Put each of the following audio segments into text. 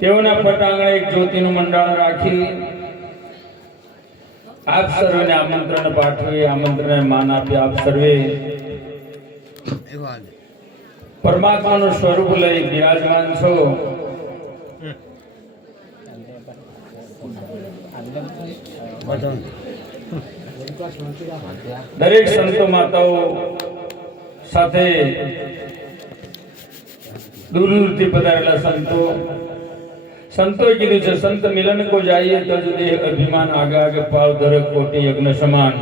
તેઓના પટાંગણે એક જ્યોતિનું મંડળ રાખી આપ સર્વને આમંત્રણ પાઠવી આમંત્રણને માન આપી આપ સર્વે પરમાત્માનું સ્વરૂપ લઈ બિરાજમાન છો. દરેક સંતો માતાઓ સાથે દૂર દૂરથી પધારેલા સંતો સંતોએ કીધું છે સંત મિલન કો જાઈએ તજ દેહ અભિમાન આગે આગે પાવ ધરે કોટી યજ્ઞ સમાન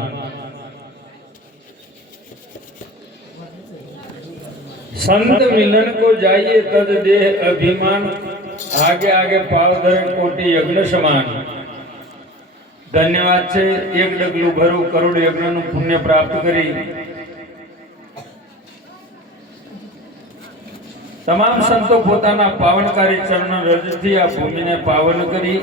સંત મિલન કો જાઈએ તજ દેહ અભિમાન આગે આગે પાવ ધરે કોટી યજ્ઞ સમાન ધન્યવાદ છે એક ડગલું ભરું કરોડ યજ્ઞનું પુણ્ય પ્રાપ્ત કરી તમામ સંતો પોતાના પાવનકારી ચરણ રજથી આ ભૂમિને પાવન કરી.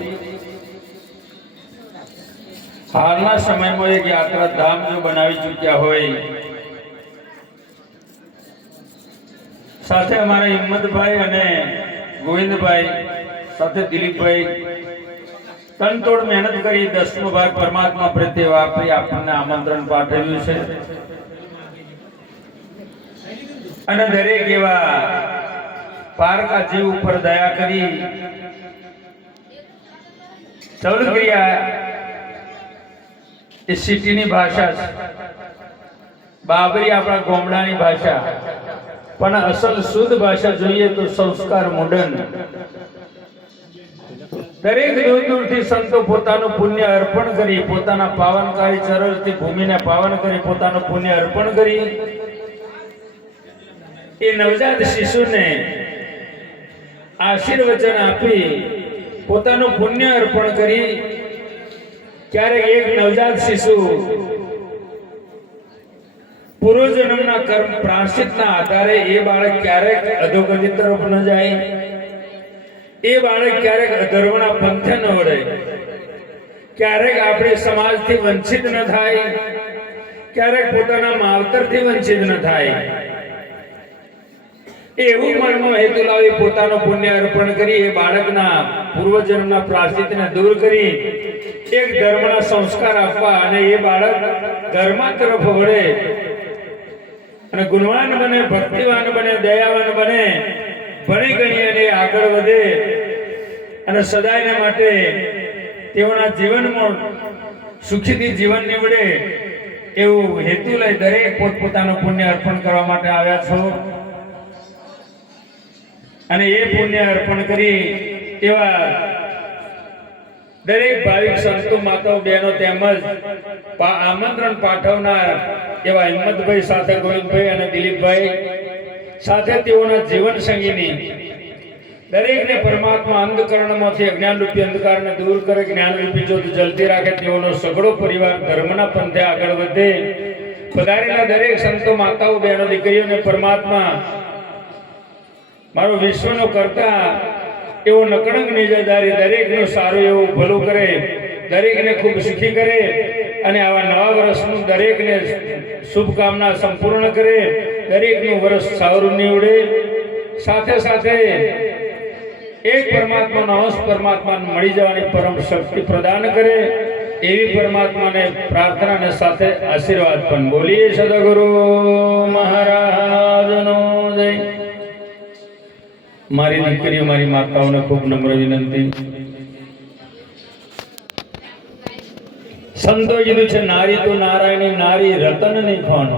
હાલના સમયમાં એક યાત્રા ધામ જો બનાવી ચૂક્યા હોય, સાથે અમારા હિંમતભાઈ અને ગોવિંદભાઈ, સાથે દિલીપભાઈ, તનતોડ મહેનત કરી દસમો ભાગ પરમાત્મા પ્રત્યે વાપરી આપણને આમંત્રણ પાઠવ્યું છે. અને દરેક એવા પારકા જીવ ઉપર દયા કરી. ચૌલક્રિયા એ સિટીની ભાષા છે. બાબરી આપણા ગોમડાની ભાષા. પણ અસલ શુદ્ધ ભાષા જોઈએ તો સંસ્કાર મોડર્ન દરેક દૂર દૂરથી સંતો પોતાનું પુણ્ય અર્પણ કરી, પોતાના પાવનકારી ચરણથી ભૂમિને પાવન કરી, પોતાનું પુણ્ય અર્પણ કરી. એ નવજાત શિશુને આશીર્વચન આપી પોતાનું પુણ્ય અર્પણ કરી ક્યારેક એક નવજાત શિશુ પૂર્વજન્મના કર્મ પ્રાશ્ચિતના આધારે એ બાળક ક્યારેક અધોગતિ તરફ ન જાય. એ બાળક ક્યારેક અધર્મના પંથે ન વળે. ક્યારેક આપણે સમાજથી વંચિત ન થાય. ક્યારેક પોતાના માવતરથી વંચિત ન થાય. એવું મનમાં હેતુ લાવી પોતાનું પુણ્ય અર્પણ કરી એ બાળકના પૂર્વજન્મના પ્રાશ્ચિતને દૂર કરી એક ધર્મના સંસ્કાર આપવા અને એ બાળક ધર્મ તરફ વળે. અને ગુણવાન બને, ભક્તિવાન બને, દયાવાન બને, ભણી ગણી અને આગળ વધે. અને સદાયના માટે તેઓના જીવનમાં સુખીથી જીવન નીવડે. એવું હેતુ લઈ દરેક પોતપોતાનું પુણ્ય અર્પણ કરવા માટે આવ્યા છો. અને એ પુણ્ય અર્પણ કરી એવા દરેક ભાવિક સંતો માતાઓ, બહેનો તેમજ આમંત્રણ પાઠવનાર એવા હિંમતભાઈ સાથે ગોવિંદભાઈ અને દિલીપભાઈ સાથે તેઓના જીવન સંગીની દરેકને પરમાત્મા અંધકરણમાંથી અજ્ઞાનરૂપી અંધકારને દૂર કરે, જ્ઞાનરૂપી જ્યોત જલતી રાખે, તેઓનો સઘળો પરિવાર ધર્મના પંથે આગળ વધે. પધારેલા દરેક સંતો, માતાઓ, બહેનો, દીકરીઓને પરમાત્મા મારો વિશ્વનો કરતા, એવો નકળંગ નિજાદારી દરેકનું સારું એવું ભલું કરે, દરેકને ખૂબ સુખી કરે અને આવા નવા વર્ષનું દરેકને શુભકામના સંપૂર્ણ કરે, દરેકનું વર્ષ સારું નીવડે. સાથે સાથે એક પરમાત્માનો અંશ પરમાત્માને મળી જવાની પરમ શક્તિ પ્રદાન કરે, એવી પરમાત્માને પ્રાર્થનાને સાથે આશીર્વાદ પણ બોલીએ. સદગુરુ મહારાજનો જય. મારી દીકરીઓ, મારી માતાઓને ખૂબ નમ્ર વિનંતી. સંતો કીધું છે, નારી તો નારાયણી નારી રતનની ખોણ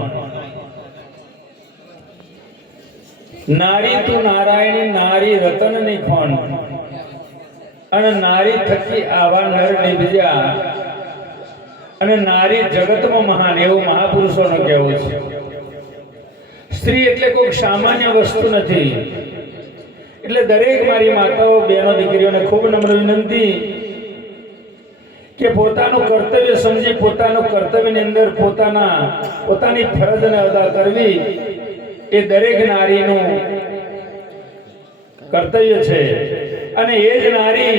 નારી તો નારાયણી નારી રતનની ખોણ અને નારી થકી આવા નર નિભજ્યા અને નારી જગતમાં મહાન, એવું મહાપુરુષોનો કહેવું છે. સ્ત્રી એટલે કોઈ સામાન્ય વસ્તુ નથી. એટલે દરેક મારી માતાઓ, બહેનો, દીકરીઓને ખૂબ નમ્ર વિનંતી કે પોતાનું કર્તવ્ય સમજી, પોતાનું કર્તવ્યની અંદર પોતાના, પોતાની ફરજને અદા કરવી એ દરેક નારીનું કર્તવ્ય છે. અને એ જ નારી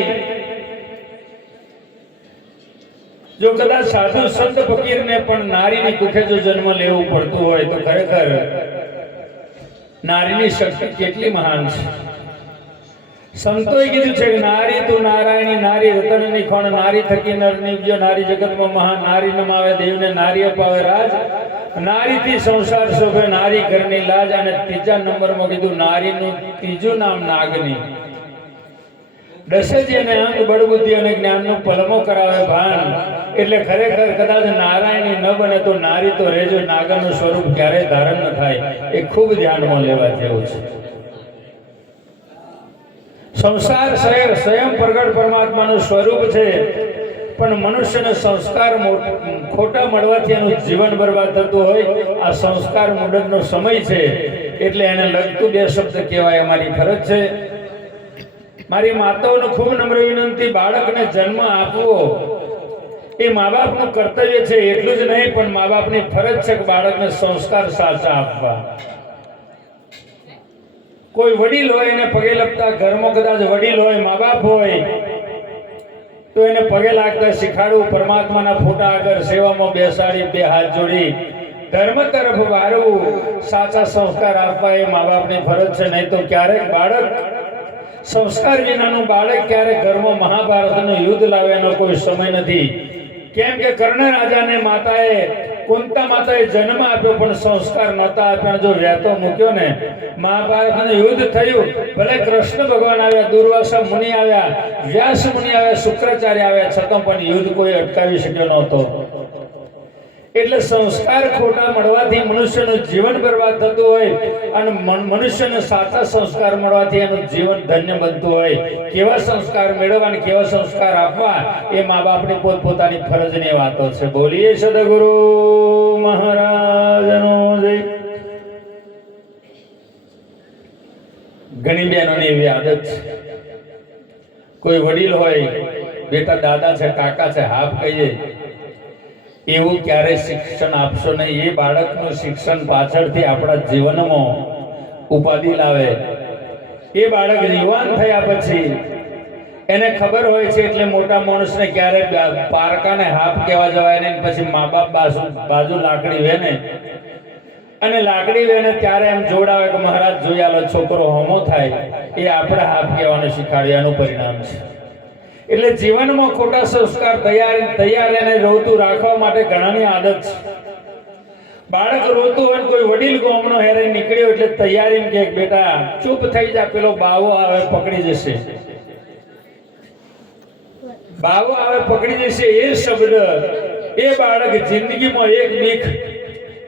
જો કદાચ સાધુ સંત ફકીરને પણ નારીની કુખે જો જન્મ લેવું પડતું હોય તો ખરેખર નારીની શક્તિ કેટલી મહાન છે. સંતોએ કીધું છે કે નારી તું નારાયણી, નારી રતનની ખણ, નારી થકી નર નિવજ્યો નારી જગતમાં મહા નારી નમાવે, દેવને નારી અપાવે રાજ. નારીથી સંસાર શોભે, નારી ઘરની લાજ અને ત્રીજા નંબરમાં કીધું નારીનું ત્રીજું નામ નાગની. દશજી અને અંગ, બળબુદ્ધિ અને જ્ઞાનનું પલમો કરાવે ભાન એટલે ખરેખર કદાચ નારાયણી ન બને તો નારી તો રહેજો નાગરનું સ્વરૂપ ક્યારેય ધારણ ન થાય. એ ખૂબ ધ્યાનમાં લેવા જેવું છે. સંસાર શહેર સ્વયં પ્રગટ પરમાત્માનું સ્વરૂપ છે. પણ મનુષ્યને સંસ્કાર ખોટા મળવાથી એનું જીવન બરબાદ થતું હોય, આ સંસ્કાર મુંડનનો સમય છે. એટલે એને લગતું બે શબ્દ કહેવાય, અમારી ફરજ છે. મારી માતાઓને ખૂબ નમ્ર વિનંતી, બાળકને જન્મ આપવો. એ મા બાપનું કર્તવ્ય છે, એટલું જ નહીં, પણ મા બાપની ફરજ છે કે બાળકને સંસ્કાર સાચા આપવા. કોઈ વડીલ હોય એને પગે લગતા ઘરમાં કદાચ વડીલ હોય મા બાપ હોય, તો એને પગે લાગતા શીખાડવું પરમાત્માના ફોટા આગળ સેવામાં બેસાડી, બે હાથ જોડી, ધર્મ તરફ વાળવું સાચા સંસ્કાર આપવા એ મા બાપની ફરજ છે. નહીં તો ક્યારેક બાળક સંસ્કાર વિનાનું બાળક ક્યારેક ઘરમાં મહાભારતનું યુદ્ધ લાવે એનો કોઈ સમય નથી. કેમ કે કર્ણ રાજાને માતાએ કુંતા માતાએ જન્મ આપ્યો, પણ સંસ્કાર નહોતા આપ્યા. જો વ્યાતો મૂક્યો ને મહાભારત અને યુદ્ધ થયું, ભલે કૃષ્ણ ભગવાન આવ્યા, દુર્વાસા મુનિ આવ્યા, વ્યાસ મુનિ આવ્યા, શુક્રાચાર્ય આવ્યા, છતાં પણ યુદ્ધ કોઈ અટકાવી શક્યો નહોતો. એટલે સંસ્કાર ખોટા મળવાથી મનુષ્યનું જીવન બરબાદ થતું હોય અને મનુષ્યને સાચા સંસ્કાર મળવાથી એનું જીવન ધન્ય બનતું હોય. કેવા સંસ્કાર મેળવવા અને કેવા સંસ્કાર આપવા એ મા બાપની પોતપોતાની ફરજની વાતો છે. બોલીએ સદગુરુ મહારાજનો જય. ઘણી બહેનોની એવી આદત છે. કોઈ વડીલ હોય, બેટા દાદા છે, કાકા છે, હાફ કહીએ. એવું ક્યારે શિક્ષણ આપશો નહીં. એ બાળકનું શિક્ષણ પાછળથી આપણા જીવનમાં ઉપાધિ લાવે. એ બાળક યુવાન થયા પછી એને ખબર હોય છે એટલે મોટા માણસને ક્યારે પારકાને હાફ કહેવા જવાય ને પછી મા બાપ બાજુ બાજુ લાકડી વેને. અને લાકડી વેને ત્યારે એમ જોડાવે કે મહારાજ જોઈ આલો, છોકરો હોમો થાય. એ આપણે હાફ કહેવાનું શીખાડ્યાનું પરિણામ છે. એટલે જીવનમાં ખોટા સંસ્કાર તૈયાર તૈયાર એને રોતું રાખવા માટે ઘણાની આદત છે. બાળક રોતું હોય કોઈ વડીલ ગોમનો હેરે નીકળ્યો એટલે તૈયારી કે, બેટા, ચૂપ થઈ જા, પેલો બાવો આવે, પકડી જશે. બાવો આવે, પકડી જશે, એ શબ્દ, એ બાળક જિંદગીમાં એક બીક.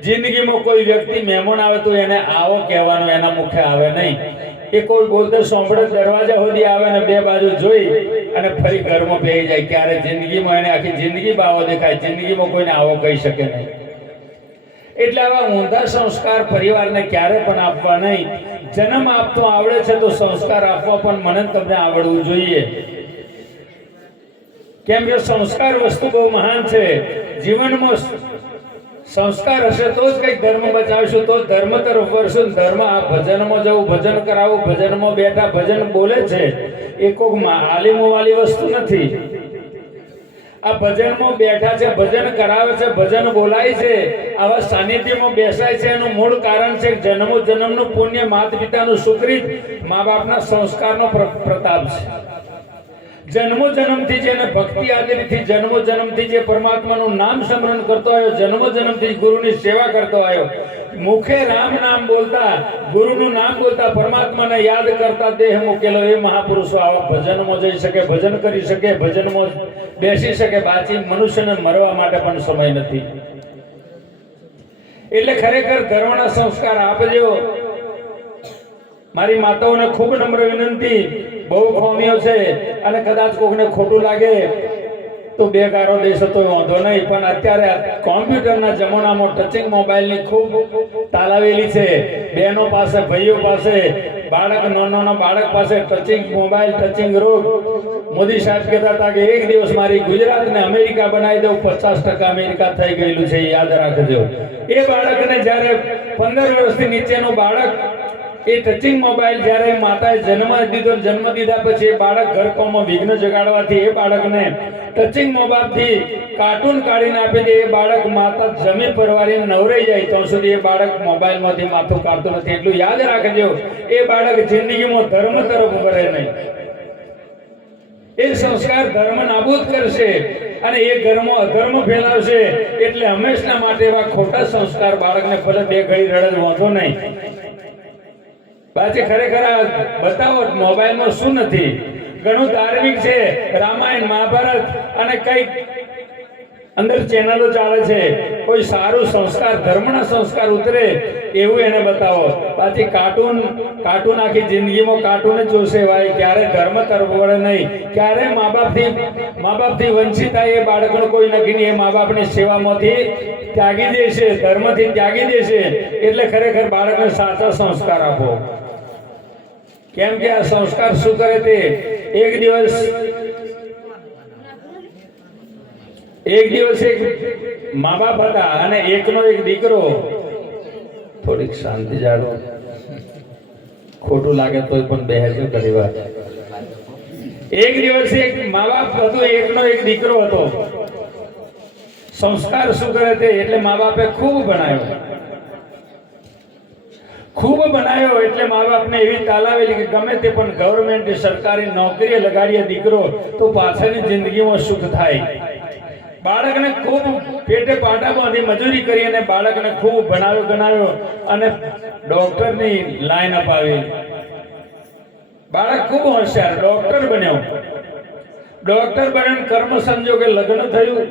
જિંદગીમાં કોઈ વ્યક્તિ મહેમાન આવે તો એને આવો કહેવાનું, એના મુખે આવે નહીં. એ કોઈ બોલતો સાંભળે દરવાજા સુધી આવે ને બે બાજુ જોઈ અને ફરી ઘરમાં બેસી જાય. ક્યારે જિંદગીમાં એને આખી જિંદગી બાવો દેખાય, જિંદગીમાં કોઈને આવો કહી શકે નહીં. એટલે આવા ઊંધા સંસ્કાર પરિવારને ક્યારે પણ આપવા નહીં. જન્મ આપતો આવડે છે તો સંસ્કાર આપવા પણ મને તમને આવડવું જોઈએ. કેમ કે સંસ્કાર વસ્તુ બહુ મહાન છે. જીવનમાં સંસ્કાર હશે તો જ કંઈક ધર્મ બચાવશું, તો ધર્મ તરફ વળશું. ધર્મ આ ભજનમાં જવું ભજન કરાવવું ભજનમાં બેઠા ભજન બોલે છે. એ કોઈક આલીમો વાલી વસ્તુ નથી. આ ભજનમાં બેઠા છે, ભજન કરાવે છે, ભજન બોલાય છે. આવા સાનિધ્યમાં બેસાય છે, એનું મૂળ કારણ છે જન્મો જન્મનું પુણ્ય માત પિતાનું સુકૃત મા બાપના સંસ્કારનો પ્રતાપ છે. જન્મો જન્મથી જેને ભક્તિ આદરીથી જન્મો જન્મથી જે પરમાત્માનું નામ સ્મરણ કરતો આવ્યો. જન્મો જન્મથી ગુરુની સેવા કરતો આવ્યો. મુખે રામ નામ બોલતા, ગુરુનું નામ બોલતા પરમાત્માને યાદ કરતા દેહ મૂકેલો એ મહાપુરુષો આવા ભજનમાં જઈ શકે, ભજન કરી શકે, ભજનમાં બેસી શકે. બાકી મનુષ્યને મરવા માટે પણ સમય નથી. એટલે ખરેખર ધર્મના સંસ્કાર આપજો. મારી માતાઓને ખૂબ નમ્ર વિનંતી. બહુ ખોમ્યો છે. અને કદાચ કોકને ખોટું લાગે, તો બે ગારો દેશો તો વાંધો નહીં. પણ અત્યારે કોમ્પ્યુટરના જમાનામાં ટચિંગ મોબાઈલની ખૂબ તાલાવેલી છે. બહેનો પાસે, ભાઈઓ પાસે, બાળક નાનો બાળક પાસે ટચિંગ મોબાઈલ ટચિંગ રોગ. મોદી સાહેબ કહેતા હતા કે એક દિવસ મારી ગુજરાતને અમેરિકા બનાવી દઉં, પચાસ ટકા અમેરિકા થઈ ગયેલું છે યાદ રાખજો. એ બાળકને જ્યારે પંદર વર્ષથી નીચેનું બાળક એ ટચિંગ મોબાઈલ જ્યારે માતાએ જન્મ દીધો જન્મ દીધા પછી એ બાળક ઘર કોમમાં વિઘ્ન જગાડવાથી એ બાળકને ટચિંગ મોબાઈલથી કાર્ટૂન કાઢીને આપી દે, એ બાળક માતા જમી પરવારીને નવરાઈ જાય ત્યાં સુધી એ બાળક મોબાઈલમાંથી માથું કાઢતું નથી. એટલું યાદ રાખજો, એ બાળક જિંદગીમાં ધર્મ તરફ વળે નહીં. એ સંસ્કાર ધર્મ નાબૂદ કરશે અને એ ઘરમાં અધર્મ ફેલાવશે. એટલે હંમેશના માટે એવા ખોટા સંસ્કાર બાળકને ભલે બે ઘડી રડે વાંધો નહીં. બાકી ખરેખર બતાવો, મોબાઈલમાં શું નથી? ઘણું ધાર્મિક છે, રામાયણ, મહાભારત અને કંઈક અંદર ચેનલો ચાલે છે. કોઈ સારું સંસ્કાર, ધર્મના સંસ્કાર ઉતરે એવું એને બતાવો. પાછી કાર્ટૂન કાર્ટૂન આખી જિંદગીમાં કાર્ટૂન જ જોશે ભાઈ. ક્યારે ધર્મ તરફ વળે નહીં, ક્યારે મા બાપથી મા બાપથી વંચિત થાય એ બાળકનો કોઈ નક્કી નહીં એ મા બાપની સેવામાંથી ત્યાગી દેશે, ધર્મથી ત્યાગી દેશે. એટલે ખરેખર બાળકને સાચા સંસ્કાર આપો. કેમ કે આ સંસ્કાર શું કરે તે? એક દિવસ એક દિવસ એક મા બાપ હતા અને એકનો એક દીકરો. થોડીક શાંતિ જાળવો. ખોટું લાગે તોય પણ બેહજો કરી વાત. એક દિવસ એક મા બાપ હતું, એકનો એક દીકરો હતો. સંસ્કાર શું કરે તે? એટલે મા બાપે ખૂબ ભણાયો ખૂબ બનાવ્યો એટલે મા બાપને એવી તાલાવેલી કે ગમે તે પણ ગવર્મેન્ટ સરકારી નોકરીએ લગાડીએ દીકરો, તો પાછળની જિંદગીમાં સુખ થાય? બાળકને ખૂબ પેટે પાટામાંથી મજૂરી કરી અને બાળકને ખૂબ ભણાવ્યો, ગણાવ્યો અને ડોક્ટરની લાઈન અપાવી. બાળક ખૂબ હોશિયાર ડોક્ટર બન્યો. ડોક્ટર બન્યો કર્મ સંજોગે લગ્ન થયું.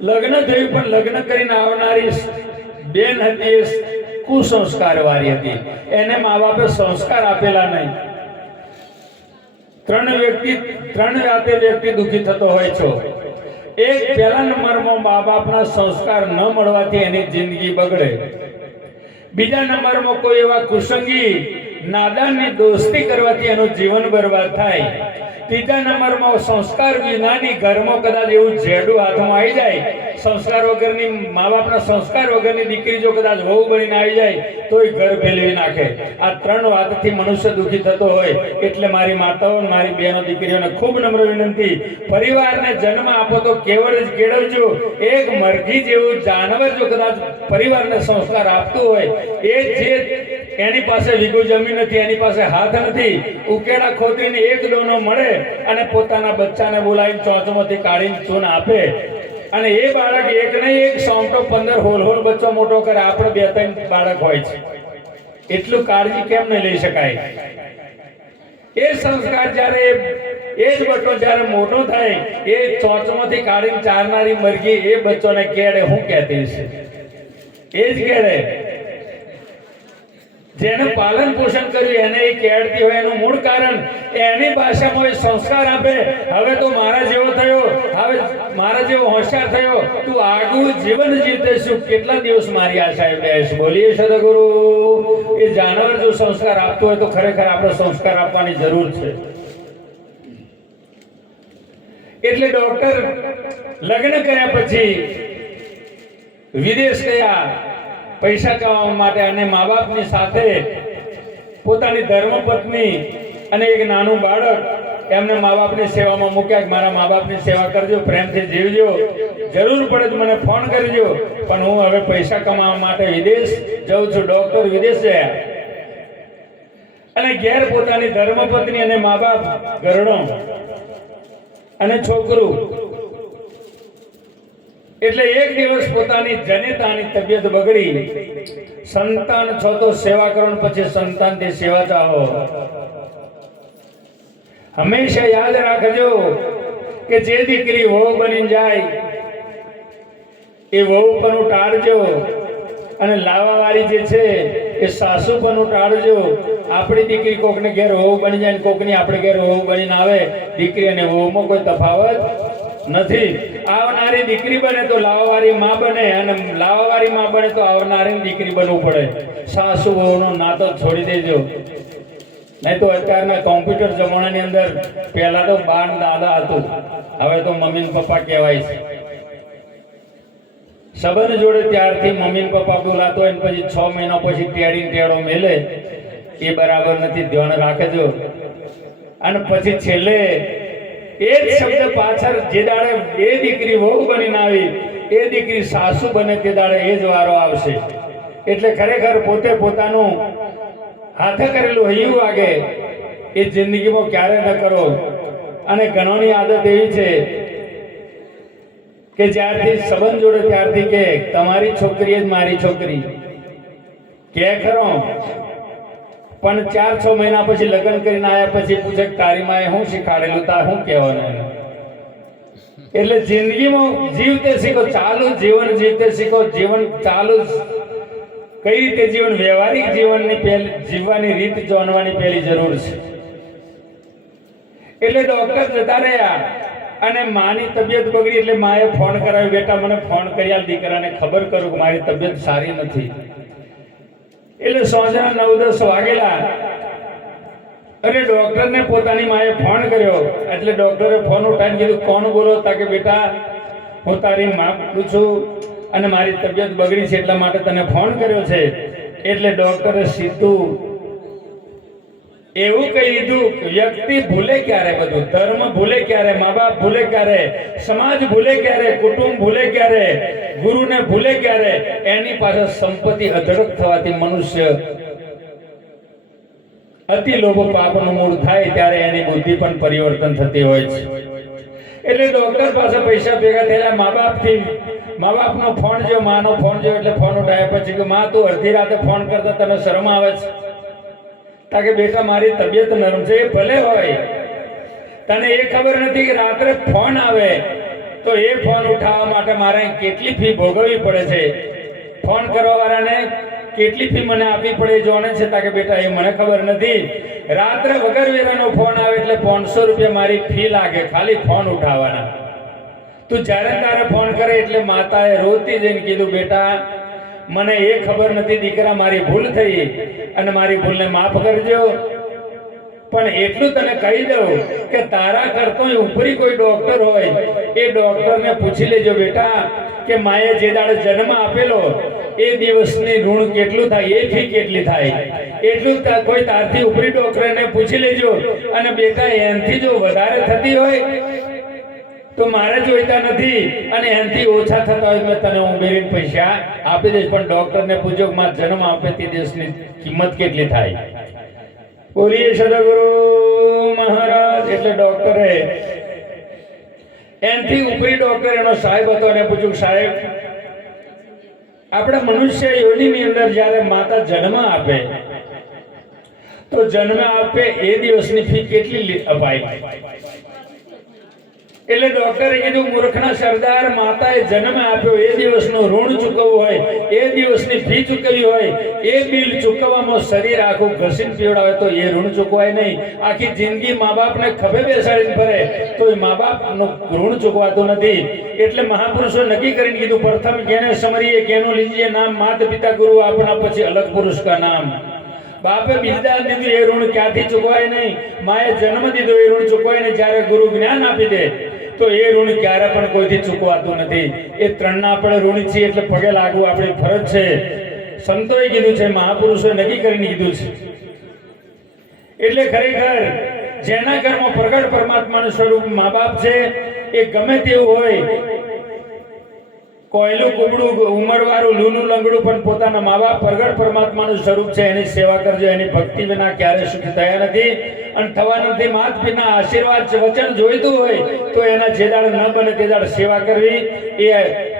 લગ્ન થયું પણ લગ્ન કરીને આવનારી બેન હતી એ કુસંસ્કાર વાળી હતી. એને મા બાપે સંસ્કાર આપેલા નહીં. ત્રણ વ્યક્તિ, ત્રણ જાતે વ્યક્તિ દુઃખી થતો હોય છો. એક પહેલા નંબરમાં મા બાપના સંસ્કાર ન મળવાથી એની જિંદગી બગડે. બીજા નંબરમાં કોઈ એવા કુસંગી, નાદાનની દોસ્તી કરવાથી એનું જીવન બરબાદ થાય. ત્રીજા નંબરમાં સંસ્કાર વિનાની ઘરમાં કદાચ એવું ઝેડું હાથમાં આવી જાય, સંસ્કાર વગરની મા બાપના સંસ્કાર વગરની દીકરી જો કદાચ વહુ બનીને આવી જાય તો એ ઘર ફેલવી નાખે. આ ત્રણ વાતથી મનુષ્ય દુઃખી થતો હોય, એટલે મારી માતાઓ મારી બહેનો દીકરીઓને ખૂબ નમ્ર વિનંતી. પરિવારને જન્મ આપો તો કેવળ જ કેળવજો. એક મરઘી જેવું જાનવર જો કદાચ પરિવારને સંસ્કાર આપતું હોય, એ જે એની પાસે વીઘું જમીન નથી, એની પાસે હાથ નથી. ઉકેડા ખોદીને એક ડોનો મળે અને પોતાના બચ્ચાને બોલાવીને ચોંચમાંથી કાઢીને ચૂન આપે. અને એ બાળક એક નહીં એક સોમટો પંદર હોલ હોલ બચ્ચો મોટો કરે. આપણે બે ત્રણ બાળક હોય છે. એટલું કાળજી કેમ નહીં લઈ શકાય? એ સંસ્કાર જ્યારે, એ જ બચ્ચો જ્યારે મોટો થાય, એ ચોંચમાંથી કાઢીને ચારનારી મરઘી એ બચ્ચોને કેડે હું કહેતી છે એ જ કેડે જેને પાલન પોષણ કર્યું, એને એ કેળતી હોય એનું મૂળ કારણ, એની ભાષામાં એ સંસ્કાર આપે. હવે તો મારા જેવો થયો, હવે મારા જેવો હોશિયાર થયો, તું આગું જીવન જીતે શું કેટલા દિવસ મારી આશાએ બેસ? બોલીએ સદગુરુ. એ જાનવર જો સંસ્કાર આપતો હોય તો ખરેખર આપણે સંસ્કાર આપવાની જરૂર છે. એટલે ડોક્ટર લગ્ન કર્યા પછી વિદેશ ગયા. પૈસા કમાવા માટે અને મા બાપની સાથે પોતાની ધર્મપત્ની અને એક નાનું બાળક એમને મા બાપની સેવામાં મૂક્યા કે મારા મા બાપની સેવા કરજો, પ્રેમથી જીવજો. જરૂર પડે તો મને ફોન કરજો. પણ હું હવે પૈસા કમાવા માટે વિદેશ જઉં છું, ડોક્ટર વિદેશ. ગયા અને ઘેર પોતાની ધર્મપત્ની અને મા બાપ ઘરડો. અને છોકરું. એટલે એક દિવસ પોતાની જનેતાની તબિયત બગડી. સંતાન છો તો સેવા કરો પછી પછી સંતાનથી સેવા ચાહો. હંમેશા યાદ રાખજો કે જે દીકરી વહુ બની જાય, એ વહુ પણ ટાળજો અને લાવાવાળી જે છે, એ સાસુ પણ ટાળજો. આપણી દીકરી કોકને ઘેર વહુ બની જાય કોકની આપણે ઘેર વહુ બનીને આવે, દીકરી અને વહુમાં કોઈ તફાવત નથી. આવનારી દીકરી બને તો લાવવારી માં બને અને લાવવારી માં બને તો આવનારી દીકરી બનવું પડે. સાસુ વહુનો નાતો છોડી દેજો. નહીં તો અત્યારના કોમ્પ્યુટર જમાનાની અંદર પહેલા તો બાન દાદા હતું. હવે તો મમ્મી પપ્પા કહેવાય છે. સંબંધ જોડે ત્યારથી મમ્મી ને પપ્પા બોલાતો હોય ને પછી છ મહિના પછી ટેડી ટેડો મેલે. એ બરાબર નથી, ધ્યાન રાખજો. અને પછી છેલ્લે એ જ શબ્દ પાછળ જે દાડે એ દીકરી વહુ બનીને આવી, એ દીકરી સાસુ બને તે દાડે એ જ વારો આવશે. એટલે ખરેખર પોતે પોતાનું હાથે કરેલું હૈયું વાગે, એ જિંદગીમાં ક્યારે ન કરો. અને ઘણોની આદત એવી છે કે જ્યારથી સંબંધ જોડે ત્યારથી કે તમારી છોકરી જ મારી છોકરી. કે ખરો? પણ ચાર છ મહિના પછી લગ્ન કરીને આવ્યા પછી પૂછે તારી માએ શું શીખાડેલું, તાર શું કહેવાનું એટલે જિંદગીમાં જીવતે શીખો, ચાલુ જીવન જીવતે શીખો, જીવન ચાલુ કઈ રીતે જીવન? વ્યવહારિક જીવનની પહેલી, જીવવાની રીત જાણવાની પહેલી જરૂર છે. એટલે ડોક્ટર જતા રહ્યા અને માની તબિયત બગડી એટલે માએ ફોન કરાવ્યો, બેટા, મને ફોન કર્યા, દીકરાને ખબર કરું કે મારી તબિયત સારી નથી. એટલે સાંજના નવ દસ વાગેલા અરે ડોક્ટરને પોતાની માએ ફોન કર્યો. એટલે ડોક્ટરે ફોન ઉઠાવીને કીધું, કોણ બોલો? તા બેટા, હું તારી માં પૂછું અને મારી તબિયત બગડી છે એટલા માટે તને ફોન કર્યો છે. એટલે ડોક્ટરે સીધું એવું કહી દીધું વ્યક્તિ ભૂલે ક્યારે બધું? ધર્મ ભૂલે ક્યારે? મા બાપ ભૂલે ક્યારે? સમાજ ભૂલે ક્યારે? કુટુંબ ભૂલે ક્યારે? ગુરુને ભૂલે ક્યારે? એની પાસે સંપત્તિ અધડક થવાથી મનુષ્ય અતિ લોભ પાપનું મૂળ થાય ત્યારે એની બુદ્ધિ પણ પરિવર્તન થતી હોય છે. એટલે ડોક્ટર પાસે પૈસા ભેગા થયેલા મા બાપથી મા બાપનો ફોન જો માનો ફોન જો એટલે ફોન ઉઠાવ્યા પછી કે માં, તું અડધી રાતે ફોન કરતા, તને શરમ આવે છે? તા કે, બેટા, મારી તબિયત નરમ છે, એ ભલે હોય. તને એ ખબર નથી કે રાત્રે ફોન આવે તો એ ફોન ઉઠાવવા માટે મારે કેટલી ફી ભોગવવી પડે છે? ફોન કરવાવાળાને કેટલી ફી મને આપવી પડે જાણે છે તા કે બેટા, એ મને ખબર નથી. રાત્રે વગર વેરાનો ફોન આવે એટલે પાંચસો રૂપિયા મારી ફી લાગે, ખાલી ફોન ઉઠાવવાના. તું જ્યારે તારે ફોન કરે એટલે માતાએ રોતી જઈને કીધું, બેટા, મને એ ખબર નથી, દીકરા, મારી ભૂલ થઈ અને મારી ભૂલને માફ કરજો. પણ એટલું તને કહી દઉં કે તારા કરતો ઉપરી કોઈ ડોક્ટર હોય, એ ડોક્ટરને પૂછી લેજો બેટા કે માએ જે દાડે જન્મ આપેલો, એ દિવસની ઋણ કેટલું થાય, એ ફી કેટલી થાય? એટલું કોઈ તારથી ઉપરી ડોક્ટરને પૂછી લેજો અને બેટા એનથી જો વધારે થતી હોય, તો મારે જોઈતા નથી અને એનાથી ઓછા થતા હોય, મેં તને ઉમેરીને પૈસા આપી દઈશ, પણ ડોક્ટરને પૂછો કે મારા જન્મ આપે તે દિવસની કિંમત કેટલી થાય? બોલીએ સદગુરુ મહારાજ, એટલે ડોક્ટરે એનથી ઉપરી ડોક્ટર એનો સાહેબ હતો અને પૂછ્યું, સાહેબ, આપણે મનુષ્ય યોનિની અંદર જ્યારે માતા જન્મ આપે, તો જન્મ આપે એ દિવસની ફી કેટલી અપાય એટલે ડોક્ટરે કીધું, મૂર્ખના સરદાર માતાએ જન્મ આપ્યો, એ દિવસનું ઋણ ચૂકવવું હોય, એ દિવસની ફી ચૂકવવી હોય, એ બિલ ચૂકવવામાં શરીર આખું ઘસીને પીવડાવે તો એ ઋણ ચૂકવાય નહીં. આખી જિંદગી મા બાપને ખભે બેસાડીને ભરે તો એ મા બાપનું ઋણ ચૂકવાતું નથી. એટલે મહાપુરુષો નક્કી કરીને કીધું, પ્રથમ કેને સમરીએ, કેનું લીજીએ નામ? માત પિતા ગુરુ આપણા પછી અલગ પુરુષ કા નામ? બાપે બિરદાન દીધું, એ ઋણ ક્યાંથી ચૂકવાય નહીં? માએ જન્મ દીધો, એ ઋણ ચૂકવાય નહીં. જ્યારે ગુરુ જ્ઞાન આપી દે તો એ ઋણ ક્યારે પણ કોઈથી ચૂકવાતું નથી. એ ત્રણના આપણે ઋણ છીએ એટલે પગે લાગવું આપણી ફરજ છે. સંતોએ કીધું છે, મહાપુરુષોએ નક્કી કરીને કીધું છે. એટલે ખરેખર જેના ઘરમાં પ્રગટ પરમાત્માનું સ્વરૂપ મા બાપ છે, એ ગમે તેવું હોય કોયલું કુબડું ઉમરવાળું, લૂનું લંગડું પણ પોતાના મા બાપ પ્રગટ પરમાત્માનું સ્વરૂપ છે, એની સેવા કરજો, એની ભક્તિ વિના ક્યારે સુખી થયા નથી. અને થવા નથી, માત પિતા આશીર્વાદ વચન જોઈતું હોય, તો એના જે દાડે ન બને તે દાડે સેવા કરવી. એ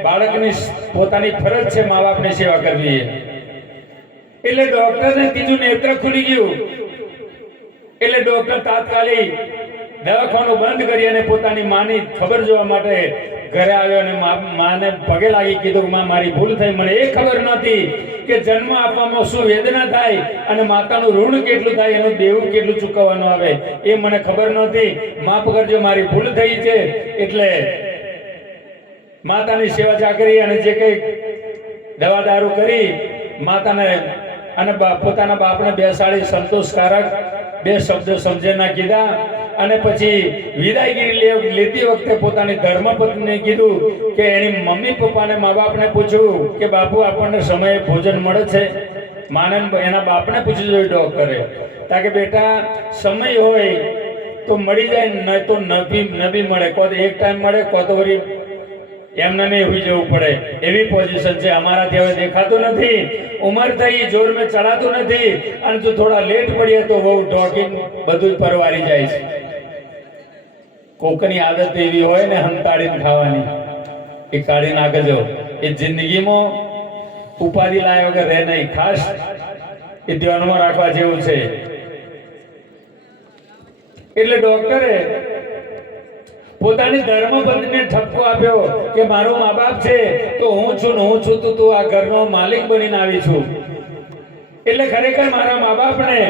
બાળકની પોતાની ફરજ છે મા બાપની સેવા કરવી. એટલે ડોક્ટરને ત્રીજું નેત્ર ખુલી ગયું. એટલે ડોક્ટર તાત્કાલિક દવાખાનું બંધ કરી અને પોતાની માની ખબર જોવા માટે ઘરે આવ્યો અને માને પગે લાગી કીધું માં, મારી ભૂલ થઈ. મને એ ખબર નહોતી કે જન્મ આપવામાં શું વેદના થાય અને માતાનું ઋણ કેટલું થાય, એનું દેવું કેટલું ચૂકવવાનું આવે. એ મને ખબર નહોતી. માફ કરજો, મારી ભૂલ થઈ છે. એટલે માતાની સેવા ચાકરી અને જે કંઈ દવા દારૂ કરી, માતાને અને પોતાના બાપને બેસાડી સંતોષકારક બે શબ્દો સમજેના કીધા. અને પછી વિદાયગીરી લેતી વખતે પોતાની ધર્મપત્નીને કીધું કે એની મમ્મી પપ્પાને મા બાપને પૂછ્યું કે બાપુ, આપણને સમયે ભોજન મળે છે? માને એના બાપને પૂછ્યું જોઈએ ડોક્ટરે તા કે, બેટા, સમય હોય તો મળી જાય ન તો નભી નભી મળે. કોત એક ટાઈમ મળે, કો તો વળી એમને નહીં હોઈ જવું પડે. એવી પોઝિશન છે. અમારાથી હવે દેખાતું નથી. ઉંમર થઈ, જોર મેં ચડાતું નથી. અને જો થોડા લેટ પડીએ તો બહુ ઢોકીને બધું જ પરવારી જાય છે. કોકની આદત એવી હોય ને હંતાડીને ખાવાની, એ કાઢી નાખજો. એ જિંદગીમાં ઉપાધિ લાય વગર રહે નહીં. ખાસ એ ધ્યાનમાં રાખવા જેવું છે. એટલે ડોક્ટરે પોતાની ધર્મપત્નીને ઠપકો આપ્યો કે મારો મા બાપ છે, તો હું છું ને હું છું તો તું આ ઘરનો માલિક બનીને આવી છું. એટલે ખરેખર મારા મા બાપને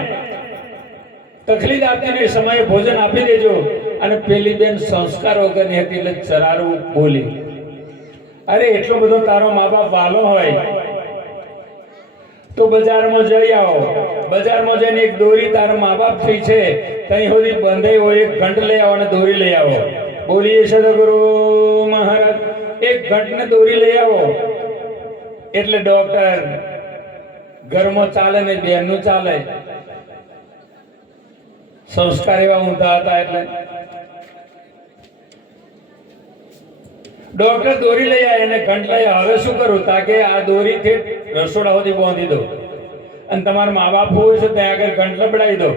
તકલીફ આપતી સમયે ભોજન આપી દેજો. અને પેલી બેન સંસ્કાર વગરની હતી એટલે ચરારું બોલી, અરે, એટલો બધો તારો મા બાપ વાલો હોય, તો બજારમાં જઈ આવો. બજારમાં જઈને એક દોરી તારા મા બાપ થઈ છે, ત્યાં સુધી બંધાઈ હોય, એક ઘંટ લઈ આવો અને દોરી લઈ આવો. બોલીએ સદગુરુ મહારાજ, એક ઘંટ ને દોરી લઈ આવો. એટલે ડોક્ટર, ઘરમાં ચાલે ને બેનનું ચાલે. સંસ્કાર એવા ઊંધા હતા એટલે. ડોક્ટર દોરી લઈ આવ્યા એને ઘંટ લઈ. હવે શું કરું? તાકે આ દોરીથી રસોડા સુધી બાંધી દો અને તમારા મા બાપ હોય છે, ત્યાં આગળ ઘંટ લબડાવી દો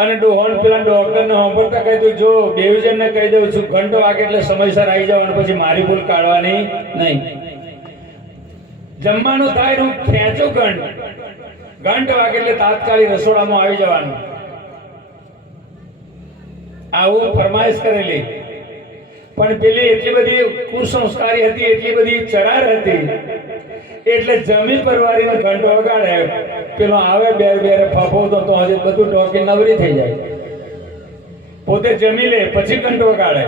અને ડોહોન પેલા ડોક્ટર ને સાંભળતા કહી દઉં, જો બેવજન ને કહી દઉં છું, ઘંટો વાગે એટલે સમયસર આવી જાવ અને પછી મારી ભૂલ કાઢવાની નહીં. જમવાનું થાય હું ખેંચું ઘંટ. ઘંટ વાગે એટલે તાત્કાલિક રસોડામાં આવી જવાનું. આવું ફરમાઈશ કરેલી. પણ પેલી એટલી બધી કુસંસ્કારી હતી, એટલી બધી ચરાર હતી, એટલે જમી પરવારીનો ઘંટો વગાડે, પેલો આવે બે બે ફફોતો તો હજી બધું ટોકી નવરી થઈ જાય. પોતે જમી લે, પછી ઘંટો વગાડે.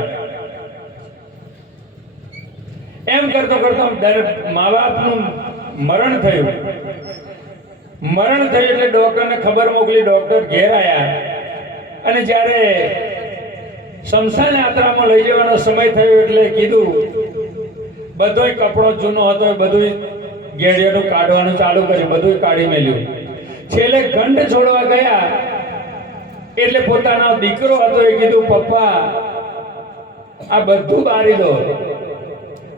એમ કરતો કરતો મા બાપનું મરણ થયું. મરણ થયું એટલે ડોક્ટરને ખબર મોકલી, ડોક્ટર ઘેર આવ્યા અને જ્યારે શમશાન યાત્રામાં લઈ જવાનો સમય થયો એટલે કીધું, બધોય કપડો જૂનો હતો એ બધું ગેડિયાનું કાઢવાનું ચાલુ કર્યું બધું કાઢી મેલ્યું. છેલ્લે ઘંટ છોડવા ગયા, એટલે પોતાનો દીકરો હતો, એ કીધું, પપ્પા, આ બધું બારી દો,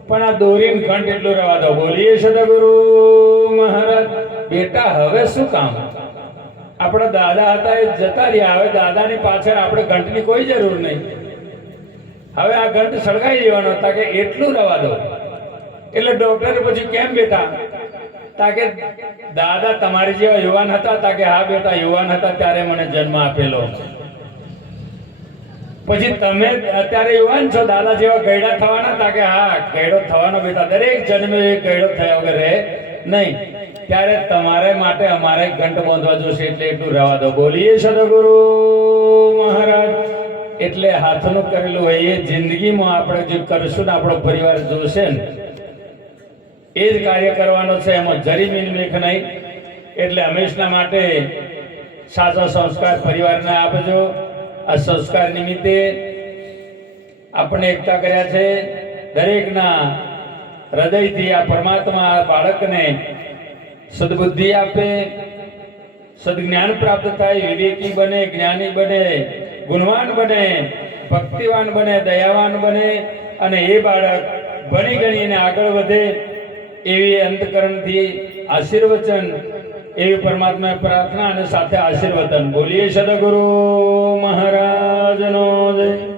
પણ આ દોરીને ઘંટ એટલું રહેવા દો. બોલીએ સદગુરુ મહારાજ, બેટા, હવે શું કામ? આપણા દાદા હતા એ જતા રહ્યા. હવે દાદાની પાછળ આપણે ઘંટની કોઈ જરૂર નહીં. હવે આ ઘંટ સળગાઈ દેવાનો તાકે એટલું રવા દો. એટલે ડોક્ટરે પછી કેમ બેટા તાકે દાદા તમારી જેવા યુવાન હતા. તાકે હા બેટા, યુવાન હતા, ત્યારે મને જન્મ આપેલો. પછી તમે અત્યારે યુવાન છો, દાદા જેવા ગયડા થવાના? તાકે હા, ગયડો થવાનો બેટા, દરેક જન્મે ગયડો થયા વગર રહે નહીં. ત્યારે તમારે માટે અમારે ઘંટ બાંધવા જોશે એટલે એટલું રહેવા દો. બોલીએ સદગુરુ મહારાજ. એટલે હાથનું કરેલું હોય એ જિંદગીમાં આપણે જે કરશું ને આપણો પરિવાર જોશે ને, એ જ કાર્ય કરવાનો છે. એમાં જરી મિનમેખ નહીં. એટલે હંમેશના માટે સાચા સંસ્કાર પરિવારને આપજો. આ સંસ્કાર નિમિત્તે આપણે એકતા કર્યા છે. દરેકના હૃદયથી આ પરમાત્મા બાળકને સદબુદ્ધિ આપે, સદજ્ઞાન પ્રાપ્ત થાય, વિવેકી બને, જ્ઞાની બને, ગુણવાન બને, ભક્તિવાન બને, દયાવાન બને અને એ બાળક ભણી ગણીને આગળ વધે એવી અંતકરણથી આશીર્વચન એવી પરમાત્મા પ્રાર્થના અને સાથે આશીર્વચન. બોલીએ, સદગુરુ મહારાજનો જય.